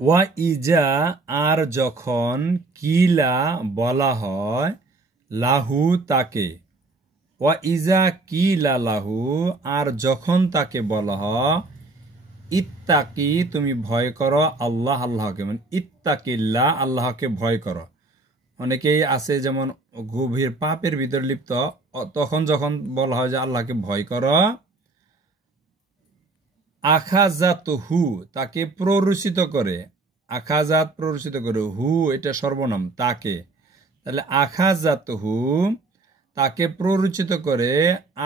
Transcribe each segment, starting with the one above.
ওয়া ইজা আর যখন কিলা বলা হয় লাহু তাকে, ওয়া ইজা কিলা লাহু আর যখন তাকে বলা হয় ইত্তাকি তুমি ভয় করো আল্লাহ আল্লাহকে, মানে ইত্তাকিল্লাহ আল্লাহকে ভয় করো। অনেকেই আছে যেমন গভীর পাপের ভিতর লিপ্ত, তখন যখন বলা হয় যে আল্লাহকে ভয় করো, আখাজাত হু তাকে প্ররোচিত করে, আখাজাত প্ররোচিত করে, হু এটা সর্বনাম তাকে, তাহলে আখাজাত হু তাকে প্ররোচিত করে,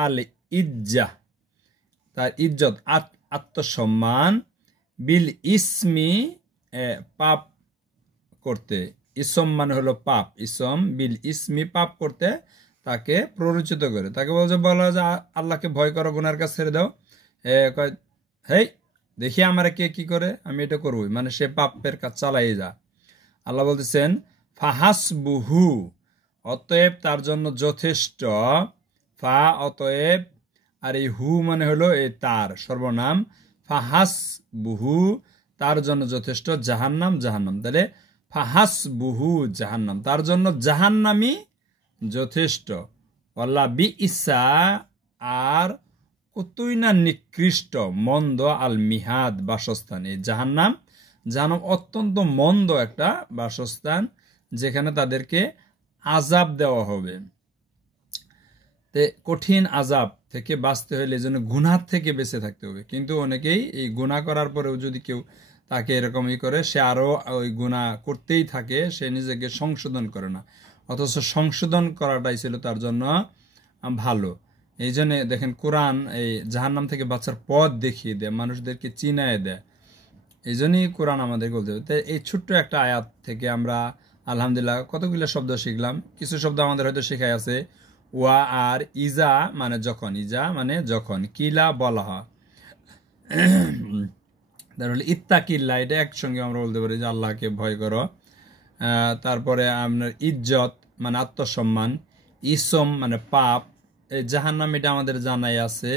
আল ইজ্জা তার ইজ্জত আত্মসম্মান, বিল ইসমি পাপ করতে, ইসম মানে হলো পাপ, ইসম বিল ইসমি পাপ করতে তাকে প্ররোচিত করে। তাকে বলা যে আল্লাহকে ভয় করো, গুনার কাজ ছেড়ে দাও। হেই দেখি আমার কে কি করে, আমি এটা করবই, মানে সে পাপের কাজ চালাই যা। আল্লাহ বলতেছেন ফাহাসবুহু অতএব তার জন্য যথেষ্ট, ফা অতএব, আর এই হু মানে হলো এই তার সর্বনাম, ফাহাসবুহু তার জন্য যথেষ্ট, জাহান্নাম জাহান্নাম, তাহলে ফাহাসবুহু জাহান্নাম তার জন্য জাহান্নামই যথেষ্ট। আল্লাহ বি ইসা আর কতই না নিকৃষ্ট মন্দ আল মিহাদ বাসস্থান, এই জাহান্নাম জাহান্নাম অত্যন্ত মন্দ একটা বাসস্থান, যেখানে তাদেরকে আযাব দেওয়া হবে। কঠিন আযাব থেকে বাঁচতে হলে এই জন্য গুনাহ থেকে বেঁচে থাকতে হবে। কিন্তু অনেকেই এই গুনাহ করার পরেও যদি কেউ তাকে এরকমই করে, সে আরো ওই গুনাহ করতেই থাকে, সে নিজেকে সংশোধন করে না, অথচ সংশোধন করাটাই ছিল তার জন্য ভালো। এই জন্য দেখেন কোরআন এই জাহান্নাম থেকে বাঁচার পথ দেখিয়ে দেয়, মানুষদেরকে চিনায় দেয়। এই জন্যই কোরআন আমাদেরকে বলতে হবে। তাই এই ছোট্ট একটা আয়াত থেকে আমরা আলহামদুলিল্লাহ কতগুলো শব্দ শিখলাম। কিছু শব্দ আমাদের হয়তো শেখাই আছে, ওয়া আর ইজা মানে যখন, ইজা মানে যখন, কিলা বলা হয়, তাহলে ইত্তাকিল্লাহ এটা একসঙ্গে আমরা বলতে পারি যে আল্লাহকে ভয় করো। তারপরে আপনার ইজ্জত মানে আত্মসম্মান, ইসম মানে পাপ, এই জাহান্নাম এটা আমাদের জানাই আছে।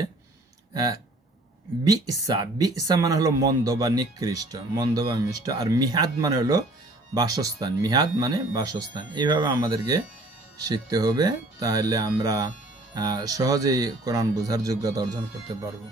বিসা, বিসা মানে হলো মন্দ বা নিকৃষ্ট, মন্দ বা মিষ্ট, আর মিহাদ মানে হলো বাসস্থান, মিহাদ মানে বাসস্থান। এইভাবে আমাদেরকে শিখতে হবে, তাহলে আমরা সহজেই কোরআন বোঝার যোগ্যতা অর্জন করতে পারবো।